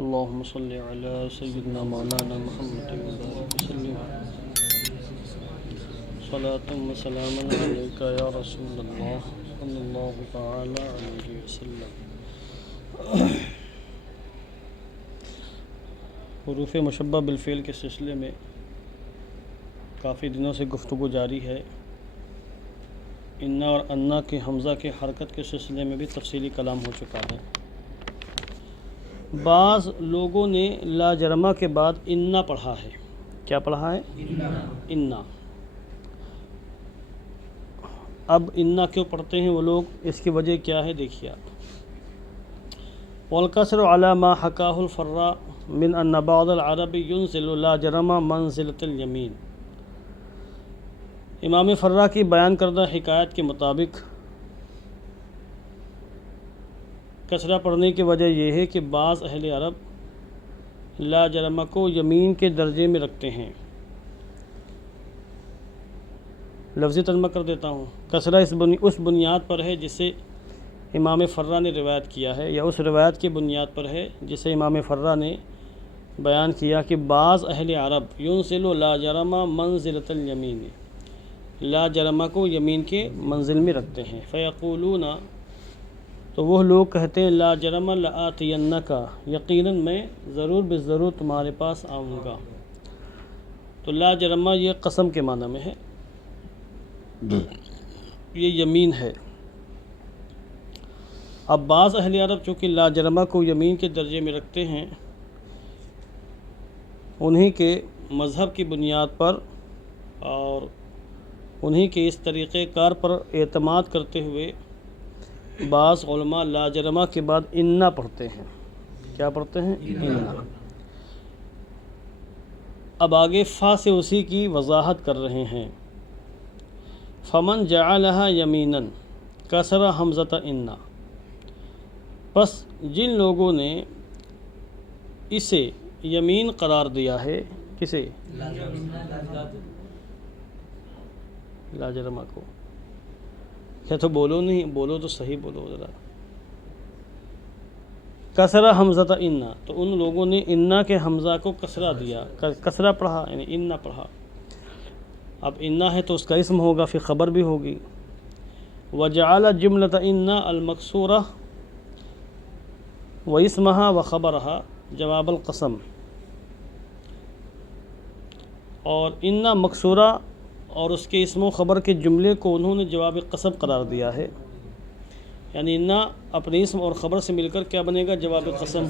اللهم صل على سيدنا مولانا محمد وبارك وسلم صلاة وسلاما عليك يا رسول الله صلی اللہ تعالی علیہ وسلم۔ حروف مشبہ بالفعل کے سلسلے میں کافی دنوں سے گفتگو جاری ہے۔ انا اور انا کے حمزہ کے حرکت کے سلسلے میں بھی تفصیلی کلام ہو چکا ہے۔ بعض لوگوں نے لا جرمہ کے بعد انا پڑھا ہے۔ کیا پڑھا ہے؟ انا۔ اب انا کیوں پڑھتے ہیں وہ لوگ، اس کی وجہ کیا ہے دیکھیے آپ۔ والقصر على ما حكاه الفراء من ان بعض العرب ينزل لا جرم منزلۃ الیمین۔ امام فرا کی بیان کردہ حکایت کے مطابق کسرہ پڑھنے کی وجہ یہ ہے کہ بعض اہل عرب لا جرم کو یمین کے درجے میں رکھتے ہیں۔ لفظی ترجمہ کر دیتا ہوں۔ کسرہ اس بنیاد پر ہے جسے امام فرا نے روایت کیا ہے، یا اس روایت کی بنیاد پر ہے جسے امام فرا نے بیان کیا کہ بعض اہل عرب ينزل لا جرم منزلۃ الیمین، لا جرم کو یمین کے منزل میں رکھتے ہیں۔ فیقولون، تو وہ لوگ کہتے ہیں لا جرم لآتینک، یقیناً میں ضرور بالضرور تمہارے پاس آؤں گا۔ تو لا جرم یہ قسم کے معنی میں ہے، یہ یمین ہے۔ اب بعض اہل عرب چونکہ لا جرمہ کو یمین کے درجے میں رکھتے ہیں، انہی کے مذہب کی بنیاد پر اور انہی کے اس طریقہ کار پر اعتماد کرتے ہوئے بعض علماء لا جرمہ کے بعد انا پڑھتے ہیں۔ کیا پڑھتے ہیں؟ انا۔ اب آگے فا سے اسی کی وضاحت کر رہے ہیں۔ فمن جعلها یمینا کسر حمزۃ انا، پس جن لوگوں نے اسے یمین قرار دیا ہے، کسے؟ لا جرمہ کو۔ کیا تو بولو نہیں، بولو تو صحیح بولو ذرا۔ کسرہ حمزۃ انا، تو ان لوگوں نے انا کے حمزہ کو کسرہ دیا، کسرہ پڑھا یعنی انا پڑھا۔ اب انا ہے تو اس کا اسم ہوگا، پھر خبر بھی ہوگی۔ وجعل جملۃ انا المکسورہ واسمہا وخبرہا جواب القسم، اور انا مکسورہ اور اس کے اسم و خبر کے جملے کو انہوں نے جواب قسم قرار دیا ہے، یعنی انا اپنے اسم اور خبر سے مل کر کیا بنے گا؟ جواب قسم۔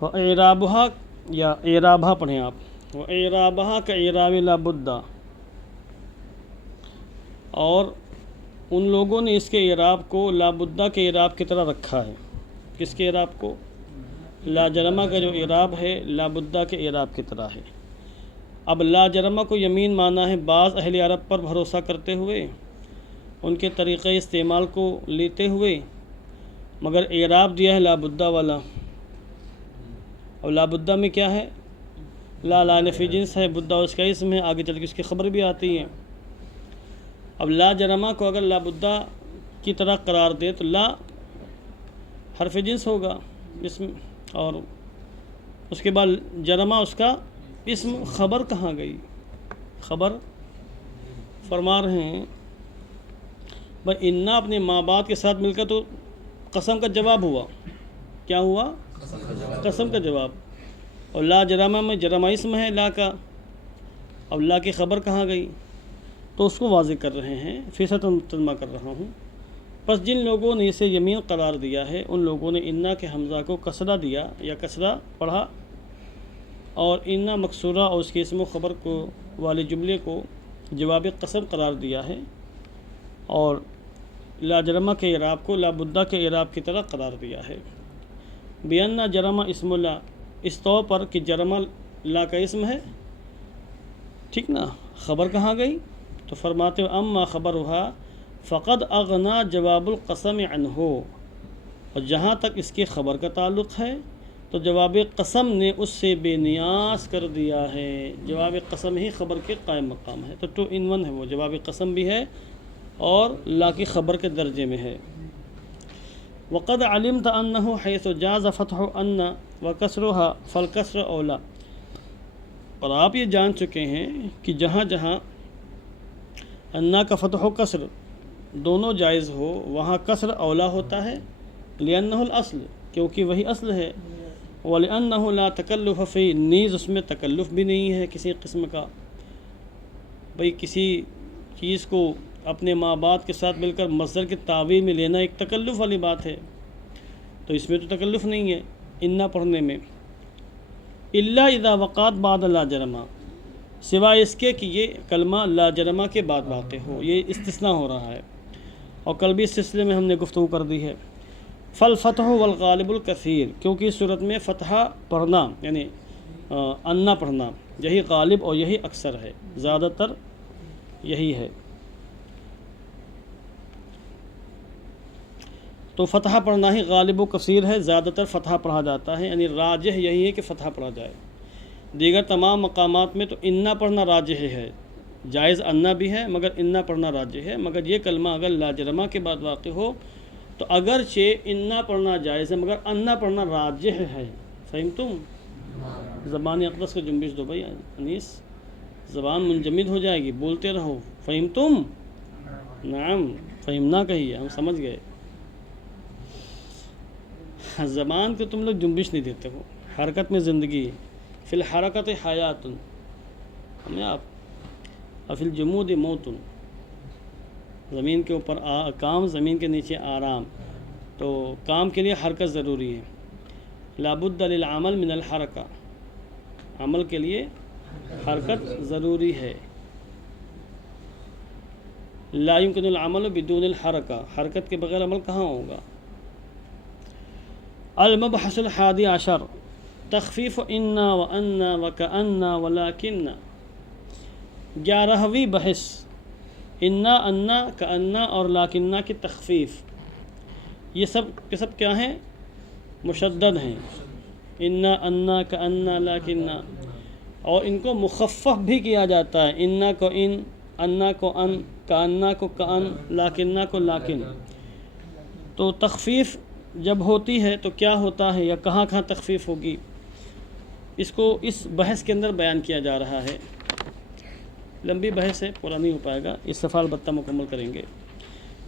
وَإِعْرَابُهَا، یا اعرابہ پڑھیں آپ، وَإِعْرَابُهَا كَإِعْرَابِ لَا بُدَّ، اور ان لوگوں نے اس کے اعراب کو لا بدہ کے اعراب کی طرح رکھا ہے۔ کس کے اعراب کو؟ لا جرمہ کا جو اعراب ہے لا بدہ کے اعراب کی طرح ہے۔ اب لا جرمہ کو یمین مانا ہے بعض اہل عرب پر بھروسہ کرتے ہوئے، ان کے طریقہ استعمال کو لیتے ہوئے، مگر اعراب دیا ہے لا بدہ والا۔ اور لا بدہ میں کیا ہے؟ لا نفی جنس ہے، بدہ اس کا اسم ہے، آگے چل کے اس کی خبر بھی آتی ہے۔ اب لا جرمہ کو اگر لا بدہ کی طرح قرار دے تو لا حرف جنس ہوگا اسم، اور اس کے بعد جرمہ اس کا اسم، خبر کہاں گئی؟ خبر فرما رہے ہیں بھائی انا اپنے ماں باپ کے ساتھ مل کر تو قسم کا جواب ہوا۔ کیا ہوا؟ قسم کا جواب۔ اور لا جرمہ میں جرمہ اسم ہے لا کا، اب لا کی خبر کہاں گئی؟ تو اس کو واضح کر رہے ہیں، پھر سے ترجمہ کر رہا ہوں۔ پس جن لوگوں نے اسے یمین قرار دیا ہے، ان لوگوں نے انا کے حمزہ کو کسرہ دیا یا کسرہ پڑھا، اور انا مکسورہ اور اس کے اسم و خبر کو والے جملے کو جواب قسم قرار دیا ہے، اور لا جرمہ کے اعراب کو لا بدہ کے اعراب کی طرح قرار دیا ہے۔ بیان جرمہ اسم لا، اس طور پر کہ جرمہ لا کا اسم ہے، ٹھیک نا؟ خبر کہاں گئی؟ تو فرماتے ہیں اما خبرھا فقد اغنا جواب القسم عنہ، اور جہاں تک اس کے خبر کا تعلق ہے تو جواب قسم نے اس سے بے نیاز کر دیا ہے۔ جواب قسم ہی خبر کے قائم مقام ہے، تو 2 in 1 ہے، وہ جواب قسم بھی ہے اور لا کی خبر کے درجے میں ہے۔ وقد علمت انه حيث جاز فتح ان وکسرها فالکسر اولا، اور آپ یہ جان چکے ہیں کہ جہاں جہاں انا کا فتح و کسر دونوں جائز ہو وہاں کسر اولا ہوتا ہے، لأنه الاصل، کیونکہ وہی اصل ہے، ولأنه لا تکلف فی، نیز اس میں تکلف بھی نہیں ہے کسی قسم کا، بھئی کسی چیز کو اپنے ماں باپ کے ساتھ مل کر مصدر کے تعویل میں لینا ایک تکلف والی بات ہے، تو اس میں تو تکلف نہیں ہے انا پڑھنے میں، الا اذا وقعت بعد لا جرما، سوائے اس کے کہ یہ کلمہ لا جرما کے بعد واقع ہو، یہ استثناء ہو رہا ہے، اور کل بھی اس سلسلے میں ہم نے گفتگو کر دی ہے۔ فالفتح والغالب الکثیر، کیونکہ اس صورت میں فتحہ پڑھنا یعنی انا پڑھنا یہی غالب اور یہی اکثر ہے، زیادہ تر یہی ہے، تو فتحہ پڑھنا ہی غالب و کثیر ہے، زیادہ تر فتحہ پڑھا جاتا ہے، یعنی راجح یہی ہے کہ فتحہ پڑھا جائے۔ دیگر تمام مقامات میں تو انا پڑھنا راجح ہے، جائز انا بھی ہے مگر انا پڑھنا راجح ہے، مگر یہ کلمہ اگر لا جرما کے بعد واقع ہو تو اگرچہ انا پڑھنا جائز ہے مگر انا پڑھنا راجح ہے۔ فہمتم؟ زبان اقدس کو جنبش دو بھائی انیس، زبان منجمد ہو جائے گی، بولتے رہو۔ فہمتم؟ نعم، فہمنا کہیے، ہم سمجھ گئے۔ زبان کو تم لوگ جنبش نہیں دیتے ہو، حرکت میں زندگی، فی الحرکت حیات، ہمیں آپ فی الجمود موت، زمین کے اوپر کام، زمین کے نیچے آرام، تو کام کے لیے حرکت ضروری ہے، لابد للعمل من الحرکہ، عمل کے لیے حرکت ضروری ہے، لا يمكن العمل بدون الحرکہ، حرکت کے بغیر عمل کہاں ہوگا۔ المبحث الحادی عشر، تخفیف انا و انا و کانا ولکن، 11ویں بحث انا، انا، کانا اور لاکنہ کی تخفیف، یہ سب کے سب کیا ہیں؟ مشدد ہیں، انا، انا، کانا، لاکنہ، اور ان کو مخفف بھی کیا جاتا ہے، انا کو ان، انا کو ان، کانا کو کان، لاکنہ کو لاکن۔ تو تخفیف جب ہوتی ہے تو کیا ہوتا ہے یا کہاں کہاں تخفیف ہوگی، اس کو اس بحث کے اندر بیان کیا جا رہا ہے۔ لمبی بحث ہے، پورا نہیں ہو پائے گا، اس صفحہ البتہ مکمل کریں گے۔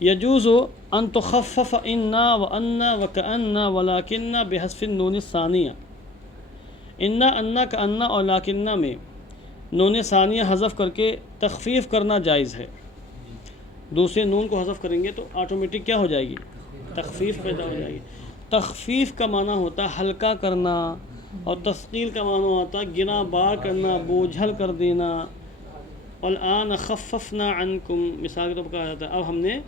یجوز ان تخفف انا و انا و کانا ولکن بحذف النون الثانیہ، انا، انا، کانا اور لاکنہ میں نون ثانیہ حذف کر کے تخفیف کرنا جائز ہے۔ دوسرے نون کو حذف کریں گے تو آٹومیٹک کیا ہو جائے گی؟ تخفیف پیدا ہو جائے گی۔ تخفیف کا معنی ہوتا ہے ہلکا کرنا، اور تثقیل کا معنی ہوتا ہے گنا بار کرنا، بوجھل کر دینا۔ والآن خففنا عنکم، مثال کے طور پر کہا جاتا ہے اب ہم نے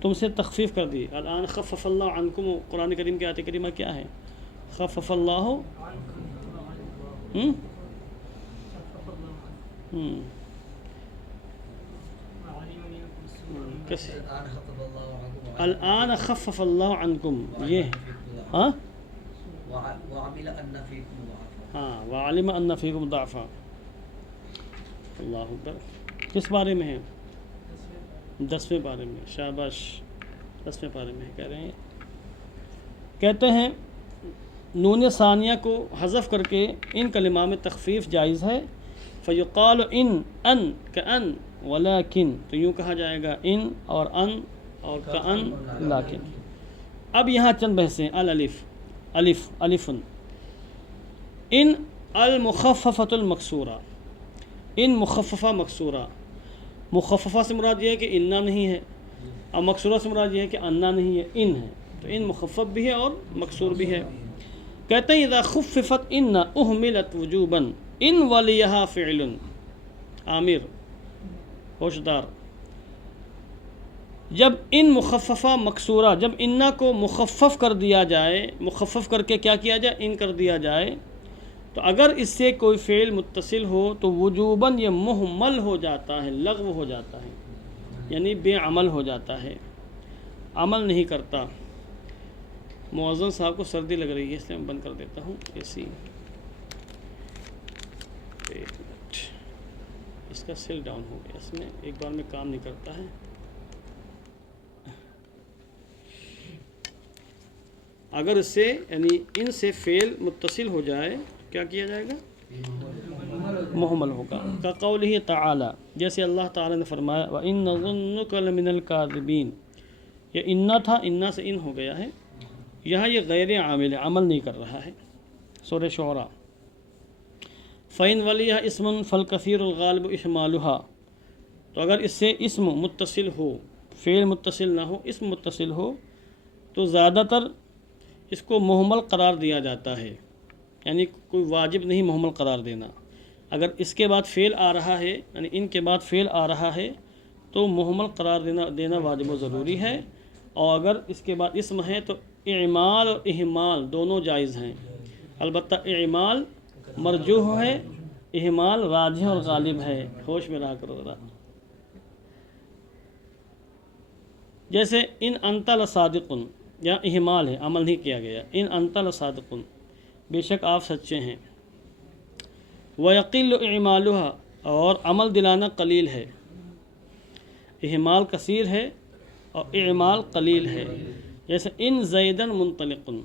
تم سے تخفیف کر دی۔ الآن خفف اللہ عنکم، قرآن کریم کی آیت کریمہ کیا ہے؟ خفف اللہ الآن خفف اللہ عنکم، یہ ہاں وعلم ان فیکم ضعفا، اللہ اکبر۔ کس بارے میں ہے؟ 10ویں پارے میں، شاباش، 10ویں پارے میں کہہ رہے ہیں، کہتے ہیں نون ثانیہ کو حذف کر کے ان کلمات میں تخفیف جائز ہے۔ فیقال ان کان ولکن، تو یوں کہا جائے گا ان اور ان اور کان لیکن۔ اب یہاں چند بحثیں، الالف، الف، الف، ان المخففۃ المکسورہ، ان مخففہ مکسورہ، مخففہ سے مراد یہ ہے کہ انا نہیں ہے، اور مکسورہ سے مراد یہ ہے کہ انا نہیں ہے، ان ہے، تو ان مخفف بھی ہے اور مکسور بھی ہے۔ کہتے ہیں اذا خففت ان اہملت وجوبا، ان ولیہا فعل، عامر، ہوشدار، جب ان مخففہ مکسورہ، جب انا کو مخفف کر دیا جائے، مخفف کر کے کیا کیا جائے؟ ان کر دیا جائے، تو اگر اس سے کوئی فعل متصل ہو تو وجوباً یہ مہمل ہو جاتا ہے، لغو ہو جاتا ہے، یعنی بے عمل ہو جاتا ہے، عمل نہیں کرتا۔ مؤذن صاحب کو سردی لگ رہی ہے، اس لیے میں بند کر دیتا ہوں اے سی، ایک منٹ، اس کا سیل ڈاؤن ہو گیا، اس میں ایک بار میں کام نہیں کرتا ہے۔ اگر اس سے یعنی ان سے فعل متصل ہو جائے کیا کیا جائے گا؟ محمل ہوگا. کا قولہ تعالی، جیسے اللہ تعالیٰ نے فرمایا وَإِنَّ ظُنُّكَ لَمِنَ الْكَاذِبِينَ. یہ انا تھا، انا سے ان ہو گیا ہے. یہاں یہ غیر عامل ہے، عمل نہیں کر رہا ہے. سورہ شعراء. فَإِنْ وَلِيَهَا اسْمٌ فَالْكَثِيرُ الْغَالِبُ إِحْمَالُهَا. تو اگر اس سے اسم متصل ہو، فعل متصل نہ ہو، اسم متصل ہو، تو زیادہ تر اس کو محمل قرار دیا جاتا ہے. یعنی کوئی واجب نہیں محمل قرار دینا. اگر اس کے بعد فعل آ رہا ہے، یعنی ان کے بعد فعل آ رہا ہے، تو محمل قرار دینا واجب و ضروری ہے. اور اگر اس کے بعد اسم ہے تو اعمال اور اہمال دونوں جائز ہیں. البتہ اعمال مرجوح ہے، اہمال راجح اور غالب ہے. ہوش میں رہا کرو ذرا. جیسے ان انت لصادقن، یہاں اہمال ہے، عمل نہیں کیا گیا. ان انت لصادقن، بے شک آپ سچے ہیں. وَيَقِلُّ إِعْمَالُهَا، اور عمل دلانا قلیل ہے. اہمال کثیر ہے اور اعمال قلیل ہے. جیسے ان زیدن منطلقن،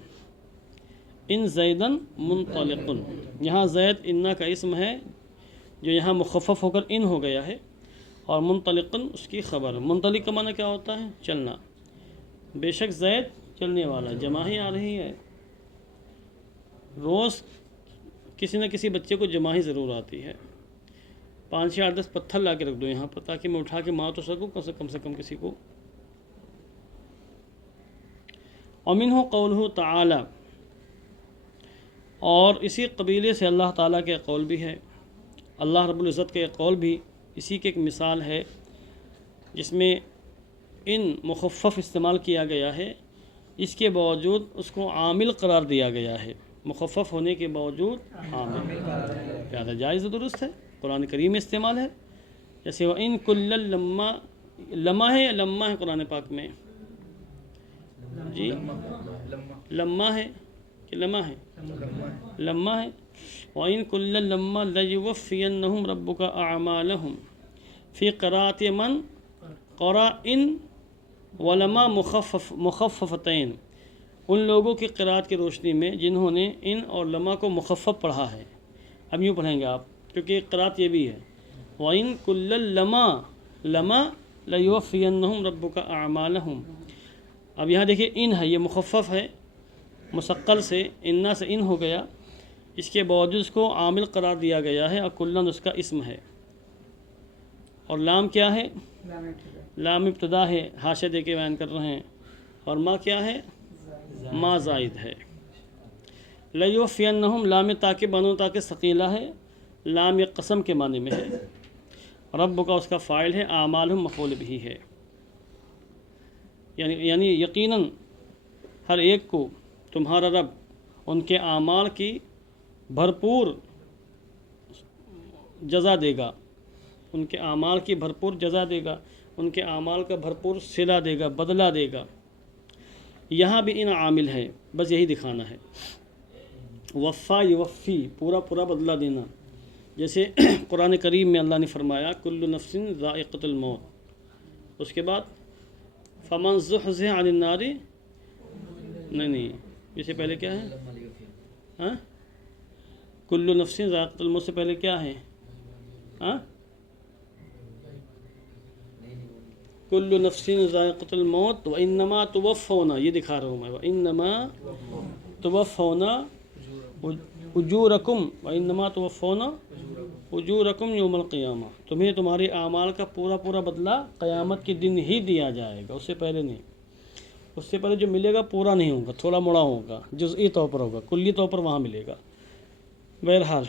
ان زیدن منطلقن. یہاں زید انا کا اسم ہے جو یہاں مخفف ہو کر ان ہو گیا ہے، اور منطلقن اس کی خبر. منطلق کا معنی کیا ہوتا ہے؟ چلنا. بے شک زید چلنے والا. جمع ہی آ رہی ہے. روز کسی نہ کسی بچے کو جمع ہی ضرور آتی ہے. 5 یا 10 پتھر لا کے رکھ دو یہاں پر، تاکہ میں اٹھا کے مار تو سکوں کم سے کم کسی کو. وَمِنْهُ قَوْلُهُ تَعَالَى، اور اسی قبیلے سے اللہ تعالیٰ کے قول بھی ہے. اللہ رب العزت کے قول بھی اسی کی ایک مثال ہے، جس میں ان مخفف استعمال کیا گیا ہے. اس کے باوجود اس کو عامل قرار دیا گیا ہے. مخفف ہونے کے باوجود عامل. لہٰذا جائز و درست ہے، قرآن کریم میں استعمال ہے. جیسے وَإِن كُلًّا لَمَّا، لمّا ہے یا لمّا ہے قرآن پاک میں؟ جی لمّا ہے کہ لمّا ہے؟ لمّا ہے. وَإِن كُلًّا لَمَّا لَيُوَفِّيَنَّهُمْ رَبُّكَ أَعْمَالَهُمْ. فی قراءۃ من قرأ ان ولما مخففتین، ان لوگوں کی قراءت کی روشنی میں جنہوں نے ان اور لما کو مخفف پڑھا ہے. اب یوں پڑھیں گے آپ، کیونکہ قراءت یہ بھی ہے. وَإِن كُلًّا لَمَّا لَيُوَفِّيَنَّهُمْ رَبُّكَ أَعْمَالَهُمْ. اب یہاں دیکھیے ان ہے، یہ مخفف ہے، مثقل سے انا سے ان ہو گیا. اس کے باوجود اس کو عامل قرار دیا گیا ہے، اور کلن اس کا اسم ہے. اور لام کیا ہے؟ لام ابتدا ہے، حاشیہ دے کے بیان کر رہے ہیں. اور ما کیا ہے؟ ما زائد ہے. لیوفینہم، لام تاکہ بنو تاکہ ثقیلہ ہے. لام یہ قسم کے معنی میں ہے. رب کا اس کا فاعل ہے، اعمالہم مفعول بھی ہے. یعنی یقیناً ہر ایک کو تمہارا رب ان کے اعمال کی بھرپور جزا دے گا. ان کے اعمال کی بھرپور جزا دے گا، ان کے اعمال کا بھرپور صلہ دے گا، بدلہ دے گا. یہاں بھی ان عامل ہے، بس یہی دکھانا ہے. وفا یوفی، پورا پورا بدلہ دینا. جیسے قرآن کریم میں اللہ نے فرمایا کل نفس ذائقۃ الموت. اس کے بعد فمن زحزح عن النار، نہیں اس سے پہلے کیا ہے؟ ہاں، کل نفس ذائقۃ الموت سے پہلے کیا ہے؟ ہاں، کل نفس ذائقۃ الموت وانما توفون، یہ دکھا رہا ہوں میں، وانما توفون اجورکم، وانما توفون اجورکم یوم القیامہ. تمہیں تمہاری اعمال کا پورا پورا بدلہ قیامت کے دن ہی دیا جائے گا، اس سے پہلے نہیں. اس سے پہلے جو ملے گا پورا نہیں ہوگا، تھوڑا موڑا ہوگا، جزئی طور پر ہوگا، کلی طور پر وہاں ملے گا. بہرحال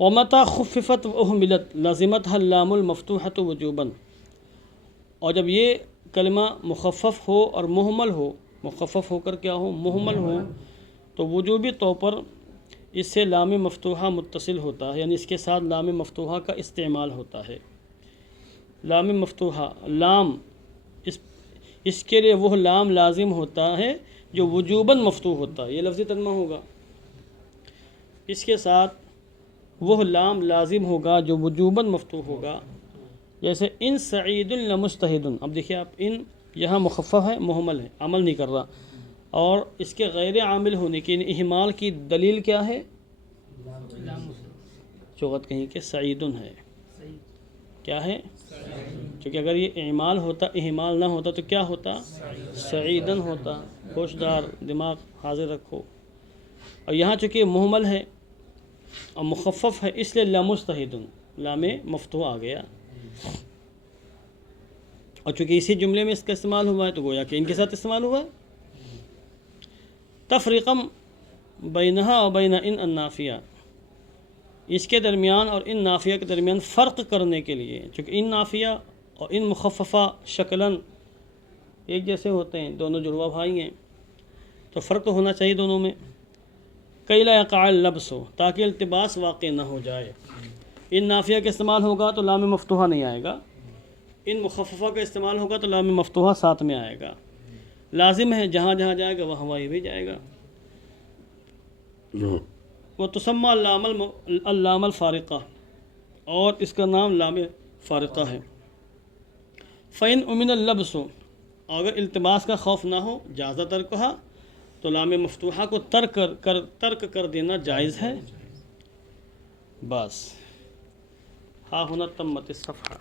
ومتى خففت واهملت لازمتها اللام المفتوحة وجوبا. اور جب یہ کلمہ مخفف ہو اور محمل ہو، مخفف ہو کر کیا ہو؟ محمل ہو، تو وجوبی طور پر اس سے لام مفتوحہ متصل ہوتا ہے، یعنی اس کے ساتھ لام مفتوحہ کا استعمال ہوتا ہے. لام مفتوحہ، لام اس کے لیے وہ لام لازم ہوتا ہے جو وجوباً مفتوح ہوتا ہے. یہ لفظی ترجمہ ہوگا. اس کے ساتھ وہ لام لازم ہوگا جو وجوباً مفتوح ہوگا. جیسے ان سعید لمجتہد. اب دیکھیے آپ، ان یہاں مخفف ہے، محمل ہے، عمل نہیں کر رہا. اور اس کے غیر عامل ہونے کی یعنی اہمال کی دلیل کیا ہے؟ چغت کہیں کہ سعیدن ہے. کیا ہے؟ کیونکہ اگر یہ اہمال نہ ہوتا تو کیا ہوتا؟ سعیدن ہوتا. ہوشدار دماغ حاضر رکھو. اور یہاں چونکہ مہمل ہے اور مخفف ہے اس لیے لامستحدن لام مفتوح آ گیا. اور چونکہ اسی جملے میں اس کا استعمال ہوا ہے تو گویا کہ ان کے ساتھ استعمال ہوا ہے. تفریقم بینہا و بین ان النافیہ، اس کے درمیان اور ان نافیہ کے درمیان فرق کرنے کے لیے، چونکہ ان نافیہ اور ان مخففہ شکلاً ایک جیسے ہوتے ہیں، دونوں جڑواں بھائی ہیں، تو فرق تو ہونا چاہیے دونوں میں. کئی لا یقع اللبس ہو، تاکہ التباس واقع نہ ہو جائے. ان نافیہ کا استعمال ہوگا تو لام مفتوحہ نہیں آئے گا، ان مخففہ کا استعمال ہوگا تو لام مفتوحہ ساتھ میں آئے گا. لازم ہے جہاں جہاں جائے گا وہاں وہی بھی جائے گا. وہ تسمى اللام الفارقہ، اور اس کا نام لام فارقہ ہے. فإن أمن اللبس، اگر التباس کا خوف نہ ہو جاز ترکھا، تو لام مفتوحہ کو ترک کر دینا جائز ہے. بس ہا ہنا تمت الصفحہ.